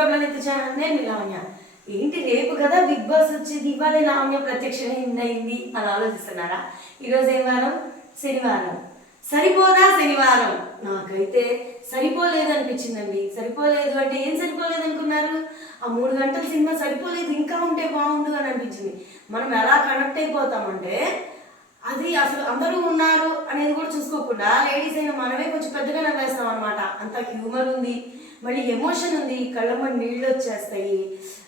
కమలనిత్య channel. నేను మీ లావణ్య. ఏంటి రేపు కదా బిగ్ బాస్ వచ్చేది, ఇవాళ లావణ్య ప్రత్యక్షమైంది అని ఆలోచిస్తున్నారా? ఈరోజు ఏం వారం? శనివారం. సరిపోదా శనివారం? నాకైతే సరిపోలేదు అనిపించిందండి. సరిపోలేదు అంటే ఏం సరిపోలేదు అనుకున్నారు? ఆ 3 గంటల సినిమా సరిపోలేదు, ఇంకా ఉంటే బాగుండు అని అనిపించింది. మనం ఎలా కనెక్ట్ అయిపోతామంటే అది అసలు అందరూ ఉన్నారు అనేది కూడా చూసుకోకుండా లేడీస్ అయినా మనమే కొంచెం పెద్దగా నవ్వేస్తాం అనమాట. అంత హ్యూమర్ ఉంది, మళ్ళీ ఎమోషన్ ఉంది, కళ్ళమ్మ నీళ్ళు వచ్చేస్తాయి,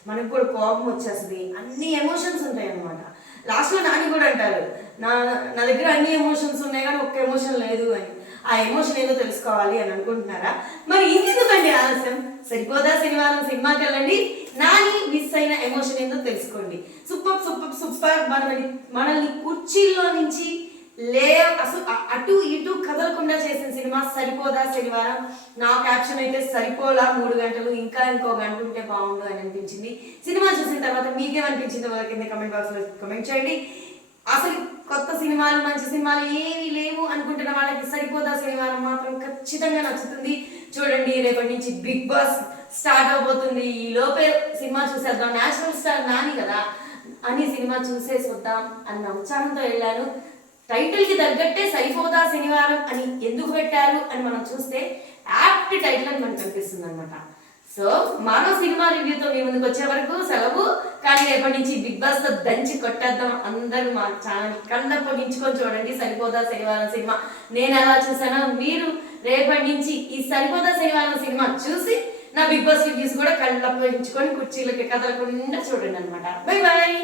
మనకు కూడా కోపం వచ్చేస్తుంది, అన్ని ఎమోషన్స్ ఉంటాయి అనమాట. లాస్ట్లో నాని కూడా అంటారు, నా నా దగ్గర అన్ని ఎమోషన్స్ ఉన్నాయి కానీ ఒక్క ఎమోషన్ లేదు అని. ఆ ఎమోషన్ ఏదో తెలుసుకోవాలి అని అనుకుంటున్నారా? మరి ఇంకెందుకండి ఆలస్యం? సరిపోదా శనివారం సినిమాకి వెళ్ళండి, నాని మిస్ అయిన ఎమోషన్ ఏందో తెలుసుకోండి. Super super super. మనల్ని కుర్చీల్లో నుంచి అసలు అటు ఇటు కదలకుండా చేసిన సినిమా సరిపోదా శనివారం. నా క్యాప్షన్ అయితే సరిపోలా 3 గంటలు, ఇంకా ఇంకో గంట ఉంటే బాగుండు అని అనిపించింది. సినిమా చూసిన తర్వాత మీకేమనిపించిందో కింద కమెంట్ బాక్స్లో కమెంట్ చేయండి. అసలు కొత్త సినిమాలు, మంచి సినిమాలు ఏమీ లేవు అనుకుంటున్న వాళ్ళకి సరిపోదా శనివారం మాత్రం ఖచ్చితంగా నచ్చుతుంది. చూడండి, రేపటి నుంచి బిగ్ బాస్ స్టార్ట్ అవబోతుంది. ఈ లోపే సినిమా చూసేద్దాం, నేషనల్ స్టార్ నాని కదా అని సినిమా చూసేసి వద్దాం అన్న ఉత్సాహంతో వెళ్ళాను. టైటిల్కి తగ్గట్టే సరిపోదా శనివారం అని ఎందుకు పెట్టారు అని మనం చూస్తే యాప్ట్ టైటిల్ అని మనకు కనిపిస్తుంది అనమాట. సో మరో సినిమా రివ్యూతో మీ ముందుకు వచ్చే వరకు సెలవు. కానీ రేపటి నుంచి బిగ్ బాస్ తో దంచి కొట్టేద్దాం. అందరూ మా ఛానల్ కళ్ళ పొగించుకొని చూడండి సరిపోదా శనివారం సినిమా. నేను ఎలా చూసానో మీరు రేపటి నుంచి ఈ సరిపోదా శనివారం సినిమా చూసి నా బిగ్ బాస్ రివ్యూస్ కూడా కళ్ళ పొగించుకొని కుర్చీలకి కదలకుండా చూడండి అనమాట. Bye bye.